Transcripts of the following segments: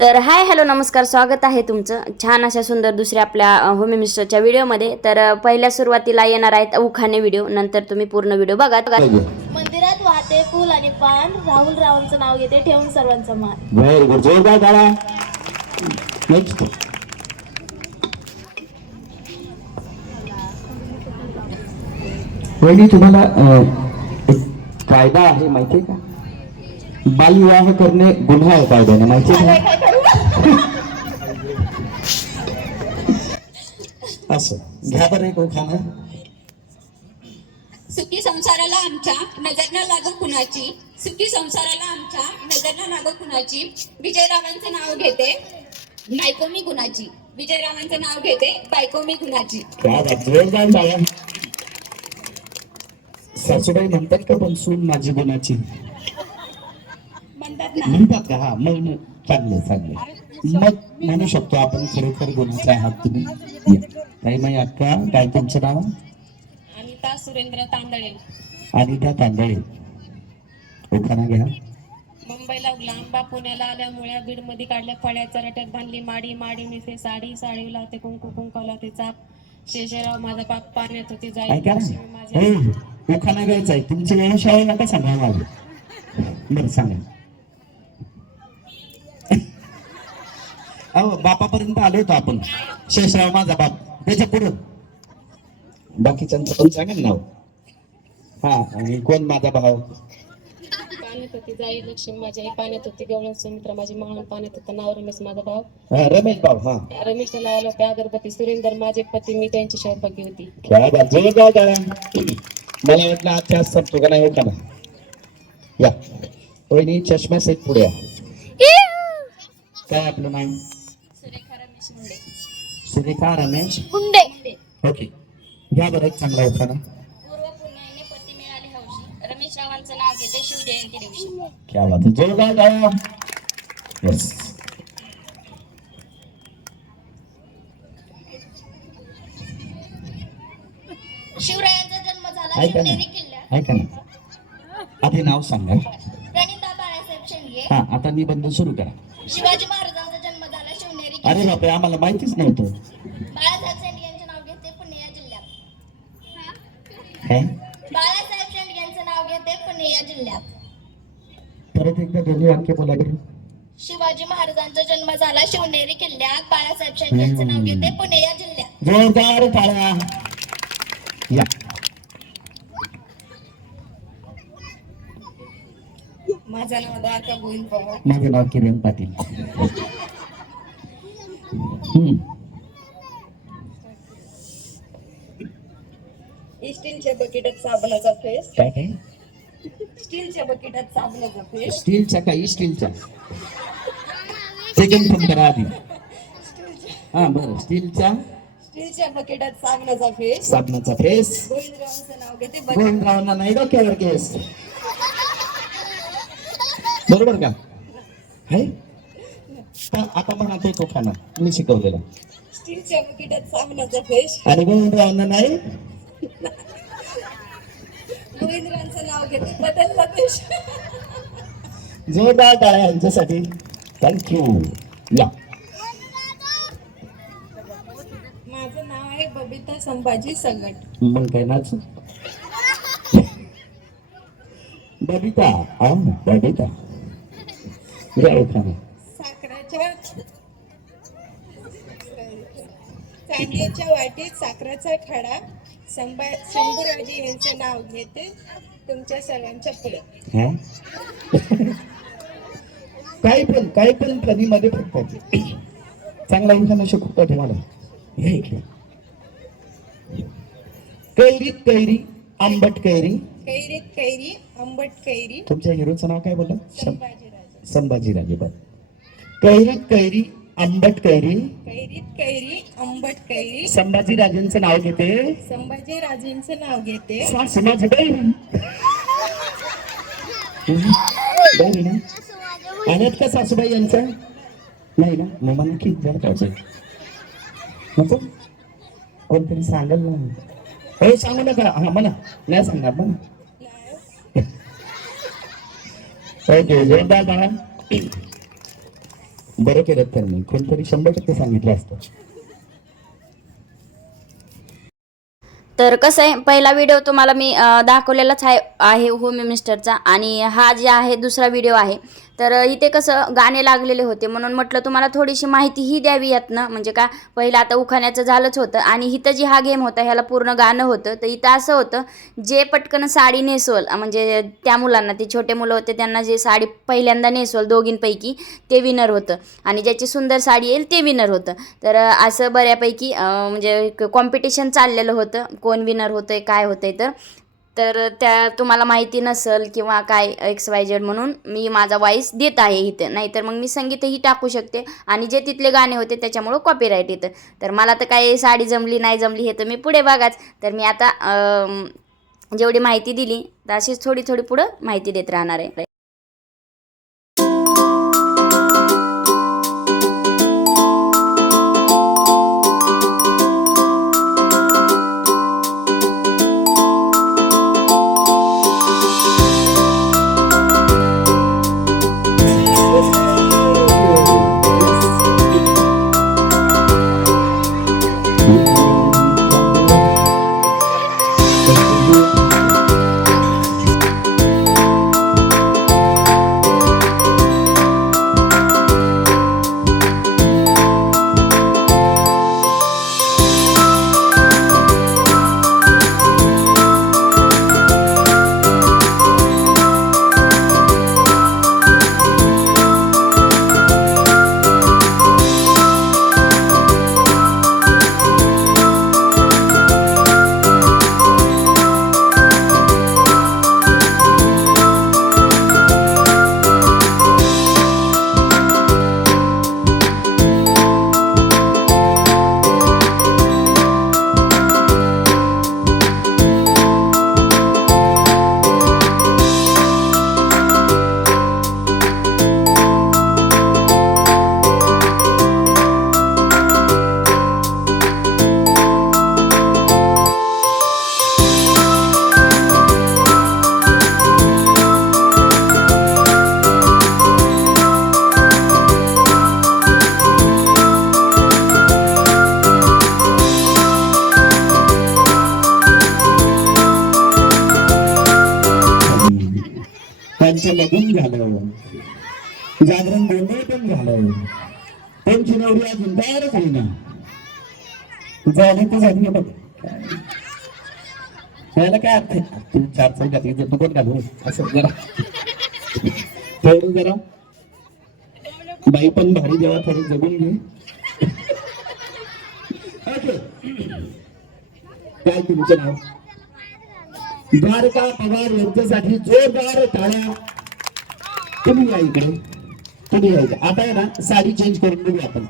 तर hi hello नमस्कार, स्वागत आहे तुमचं छान अशा सुंदर दुसऱ्या आपल्या होम मिनिस्टरच्या व्हिडिओमध्ये. तर पहिल्या सुरुवातीला येणार आहेत उखाणे व्हिडिओ, नंतर तुम्ही पूर्ण व्हिडिओ बघा. मंदिरात वाहते फुल आणि पान, राहुल रावांचं नाव घेते ठेवून सर्वांचं मान. व्हेरी गुड, जोरदार टाळ्या. नेक्स्ट. वहिनी तुम्हाला एक कायदा आहे माहितीये का? बालविवाह करणे गुन्हा आहे कायद्याने, माहितीये का? असं घ्या बरं एक उखाणा. सुखी संसाराला आमच्या नजर न लागो कुणाची, सुखी संसाराला आमच्या नजर न लागो कुणाची, विजयरावांचं नाव घेते बायको मी गुणाची, विजयरावांचं नाव घेते बायको मी गुणाची. क्या बात, जोरदार टाळ्या. सासूबाई म्हणतात का पण सून माझी गुणाची? म्हणतात ना. म्हणतात का? हा, मग चांगलं चांगलं, मग म्हणू शकतो आपण खरोखर गुणाचा आहात तुम्ही. काही माही अक्का, काय तुमचं नाव? अनिता सुरेंद्र तांदळे. अनिता तांदळे. उखाणा घ्या. मुंबईला लांबा, पुण्याला आल्यामुळे बीड मध्ये काढल्या फळ्या, चरट्यात बांधली माडी, माडी मिसे साडी, साडी लावते कुंकू, कुंकू लावते चाप, शेषराव माझा बाप पाण्यात होती जाई, ऐका ना, माझ्या उखाणा घ्यायचा आहे. तुमची व्यवसाय नका सांगा मला. बरं सांगा. अहो बापापर्यंत आलो होतो आपण. शेषराव माझा बाप, त्याच्या पुढं बाकीच्यांचं पण सांगा ना नाव. हा, आणि कोण माझा भाऊ? पाण्यात होती जाई लक्ष्मी माझी आई, पाण्यात होती गवळण सुमित्रा माझी मावळ, पाण्यात होता नाव रमेश माझा भाव, हा, रमेश भाऊ. हा, रमेशला लावला होता अगरबत्ती, सुरेंदर माझे पती मी त्यांची शौभागी होती. क्या बात, जोरदार टाळ्या. मला वाटलं आजच्या आज संपतो का नाही. उखाणा या. वहिनी चष्मा सहित पुढे या. काय आपलं नाव? सुरेखा रमेश मुंडे. सुरेखा रमेश गुंडे. ओके. घ्या बरं एक चांगला उखाणा. पूर्व पुण्याने पती मिळाले हौशी, रमेश रावांचं नाव घेते शिवजयंती दिवशी. क्या बात है, जोरदार टाळ्या. यस. शिवरायांचा जन्म झाला ऐका शिवनेरी ना, किल्ल्यात. ऐका ना, आधी नाव सांगा. प्रणिता बाळासाहेब शेंडगे. हा, आता निबंध सुरू करा. शिवाजी महाराजांचा जन्म झाला शिवनेरी अरे किल्ल्यात. बापरे, आम्हाला माहितीच नव्हतं. बाळासाहेब शेंडगे यांचे नाव घेते पुणे या जिल्ह्यात. काय? बाळासाहेब शेंडगे यांचं नाव घेते पुणे या जिल्ह्यात. परत एकदा दोन्ही वाक्य बोला बरं. शिवाजी महाराजांचा जन्म झाला शिवनेरी किल्ल्यात, बाळासाहेब शेंडगे यांचं नाव घेते पुणे या जिल्ह्यात. जोरदार टाळ्या. या. माझं नाव द्वारका गोविंद पवार. माझं नाव किरण पाटील. स्टीलच्या बकेटात साबणाचा फेस, काय काय? स्टीलच्या बकेटात साबणाचा फेस, स्टीलच्या का स्टीलच्या? सेकंड फोन करा आधी. हा बरं, स्टीलच्या स्टीलच्या बकेटात साबणाचा फेस, साबणाचा फेस. गोविंदरावांचं नाव घेते गोविंदरावांना नाही डोक्यावर केस. बरोबर का? आहे. आता म्हणा तो खाना मी शिकवलेला. स्टीलच्या बकेटात साबणाचा फेस, आणि गोविंदरावांना नाही. गोविंदरावांचं नाव घेते बदलला फेस. जोरदार टाळ्या यांच्यासाठी. थँक्यू. या. माझं नाव आहे बबिता संभाजी सगट. मग काय नाच. बबिता. हा, बबिता. या खाना. साखराच्या चांदीच्या वाटीत साखराचा खडा, शंभूराजे यांचे नाव घेते तुमच्या सर्वांच्या पुढे. हा. काही पण कधीमध्ये फक्त चांगला उखाणा शिकवतो तुम्हाला. या इकडे. कैरीत कैरी आंबट कैरी. कैरीत कैरी आंबट कैरी. तुमच्या हिरोचं नाव काय बोला? संभाजीराजे. संभाजीराजे. बर. कैरीत कैरी आंबट कैरी. कैरीत कैरी आंबट कैरी. संभाजीराजेंचं नाव घेते. संभाजीराजेंचं नाव घेते सासू माझी बहीण. बहीण ना? आल्यात का सासूबाई यांचं? नाही ना, मग मला किती जर पाहिजे नको. कोणतरी सांगाल ना. हो सांगू नका. हा म्हणा. नाही सांगणार म्हणा. ओके, जोरदार बाळा. बरं केलं त्यांनी, कोणतरी 100% सांगितलं असतं. तर कसं आहे, पहिला व्हिडिओ तुम्हाला मी दाखवलेलाच आहे होम मिनिस्टरचा, आणि हा जे आहे दुसरा व्हिडिओ आहे. तर इथे कसं गाणे लागलेले होते, म्हणून म्हटलं तुम्हाला थोडीशी माहितीही द्यावी यातनं. म्हणजे का, पहिलं आता उखाण्याचं झालंच होतं, आणि इथं जी हा गेम होता ह्याला पूर्ण गाणं होतं. तर इथं असं होतं, जे पटकन साडी नेसवल, म्हणजे त्या मुलांना, ते छोटे मुलं होते त्यांना जे साडी पहिल्यांदा नेसवल दोघींपैकी, ते विनर होतं, आणि ज्याची सुंदर साडी येईल ते विनर होतं. तर असं बऱ्यापैकी म्हणजे कॉम्पिटिशन चाललेलं होतं, कोण विनर होतंय काय होतंय. तर त्या तुम्हाला माहिती नसेल किंवा काय XYZ, म्हणून मी माझा वॉईस देत आहे इथं. नाहीतर मग मी संगीतही टाकू शकते, आणि जे तिथले गाणे होते त्याच्यामुळं कॉपीराईट येतं. तर मला तर काही साडी जमली नाही जमली हे तर मी पुढे बघाच. तर मी आता जेवढी माहिती दिली तर अशीच थोडी थोडी पुढं माहिती देत राहणार आहे. त्यांचं लग्न झालं, जागरण गोंधळ पण झालं, त्यांची नवरी अजून तयारच होईना. झाली तर झाली बघ, त्याला काय अर्थ आहे? तू 4 चौकात इथं तू कोण घालू असं जरा थोडं जरा बाई पण भारी देवा, थोडं जगून घे. ओके, काय तुमचं नाव? द्वारका पवार यांच्यासाठी जोरदार टाळ्या. तुम्ही या इकडे, तुम्ही या इकडे. आता आहे ना, साडी चेंज करून बघू आपण.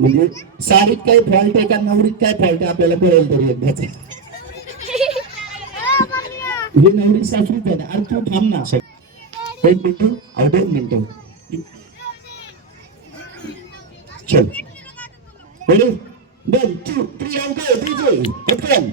म्हणजे साडीत काय फॉल्ट आहे का नवरीत काय फॉल्ट आहे आपल्याला कळेल तरी एकदाच. हे नवरी सासरीच आहे ना. अरे तू थांब ना, 1 मिनिट, 2 मिनिटं. चल, ready, 1 2 3 and go, DJ, open.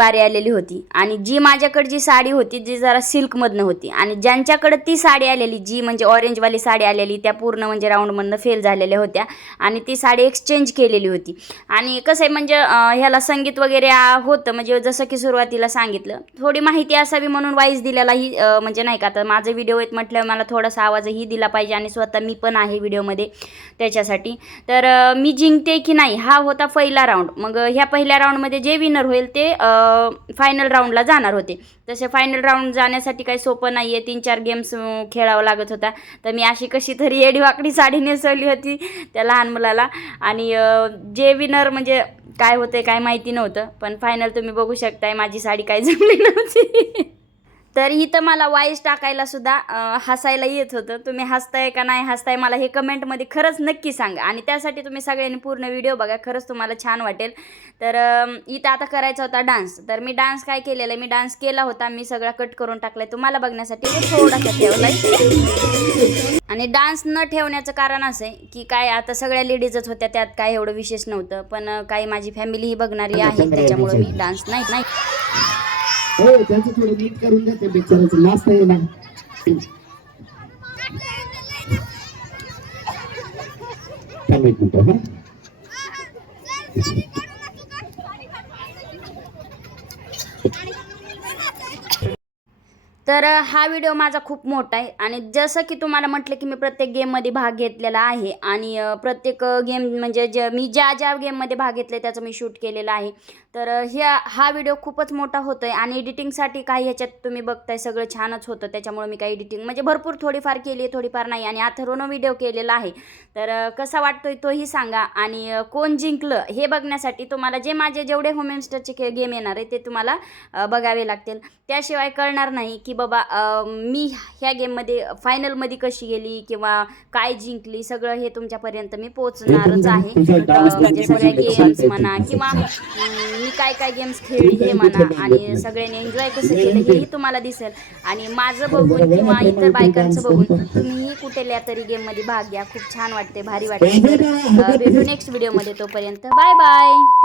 बारी आलेली होती आणि जी माझ्याकडे जी साडी होती जी जरा सिल्कमधनं होती आणि ज्यांच्याकडे ती साडी आलेली जी म्हणजे ऑरेंजवाली साडी आलेली त्या पूर्ण म्हणजे राऊंडमधनं फेल झालेल्या होत्या आणि ती साडी एक्सचेंज केलेली होती. आणि कसं आहे म्हणजे ह्याला संगीत वगैरे होतं म्हणजे जसं की सुरुवातीला सांगितलं थोडी माहिती असावी म्हणून वाईज दिलेलाही म्हणजे नाही का आता माझं व्हिडिओ आहेत म्हटल्यावर मला थोडासा आवाजही दिला पाहिजे आणि स्वतः मी पण आहे व्हिडिओमध्ये त्याच्यासाठी. तर मी जिंकते की नाही हा होता पहिला राऊंड. मग ह्या पहिल्या राऊंडमध्ये जे विनर होईल ते फायनल राऊंडला जाणार होते. तसे फायनल राऊंड जाण्यासाठी काही सोपं नाही आहे 3-4 गेम्स खेळावं लागत होता. तर मी अशी कशी तरी येडीवाकडी साडी नेसवली होती त्या लहान मुलाला आणि जे विनर म्हणजे काय होतं काय माहिती नव्हतं पण फायनल तुम्ही बघू शकताय माझी साडी काही जमली नव्हती. तर इथं मला वाईस टाकायला सुद्धा हसायला येत होतं. तुम्ही हसताय का नाही हसताय मला हे कमेंटमध्ये खरंच नक्की सांगा आणि त्यासाठी तुम्ही सगळ्यांनी पूर्ण व्हिडिओ बघा खरंच तुम्हाला छान वाटेल. तर इथं आता करायचा होता डान्स. तर मी डान्स काय केलेलं आहे मी डान्स केला होता मी सगळा कट करून टाकलाय तुम्हाला बघण्यासाठी मी थोडासा ठेवलाय. आणि डान्स न ठेवण्याचं कारण असं आहे की काय आता सगळ्या लेडीजच होत्या त्यात काय एवढं विशेष नव्हतं पण काही माझी फॅमिलीही बघणारी आहे त्याच्यामुळे मी डान्स नाही हो त्याचं थोडं नीट करून द्या ते बिचाराचं नाचता येईल ना. थांब एक मिनिट. तर हा व्हिडिओ माझा खूप मोठा आहे आणि जसं की तुम्हाला म्हटलं की मी प्रत्येक गेममध्ये भाग घेतलेला आहे आणि प्रत्येक गेम म्हणजे मी ज्या गेममध्ये भाग घेतले त्याचं मी शूट केलेलं आहे. तर हा व्हिडिओ खूपच मोठा होतो आहे आणि एडिटिंगसाठी काही ह्याच्यात तुम्ही बघताय सगळं छानच होतं त्याच्यामुळे मी काही एडिटिंग म्हणजे भरपूर थोडीफार केली आहे थोडीफार नाही आणि अथर्वनं व्हिडिओ केलेला आहे. तर कसा वाटतोय तोही सांगा आणि कोण जिंकलं हे बघण्यासाठी तुम्हाला माझे जेवढे होम मिनिस्टरचे गेम येणार आहे ते तुम्हाला बघावे लागतील. त्याशिवाय कळणार नाही की बाबा मी ह्या गेममध्ये फायनलमध्ये कशी गेली किंवा काय जिंकली सगळं हे तुमच्यापर्यंत मी पोचणारच आहे. म्हणजे सगळ्या गेम्स म्हणा किंवा मी काय गेम्स खेळली हे म्हणा आणि सगळ्यांनी एन्जॉय कसं केलं हेही तुम्हाला दिसेल आणि माझं बघून किंवा इतर बायकांचं बघून तुम्हीही कुठल्या तरी गेममध्ये भाग घ्या. खूप छान वाटते भारी वाटते. तर भेटू नेक्स्ट व्हिडिओमध्ये तोपर्यंत बाय बाय.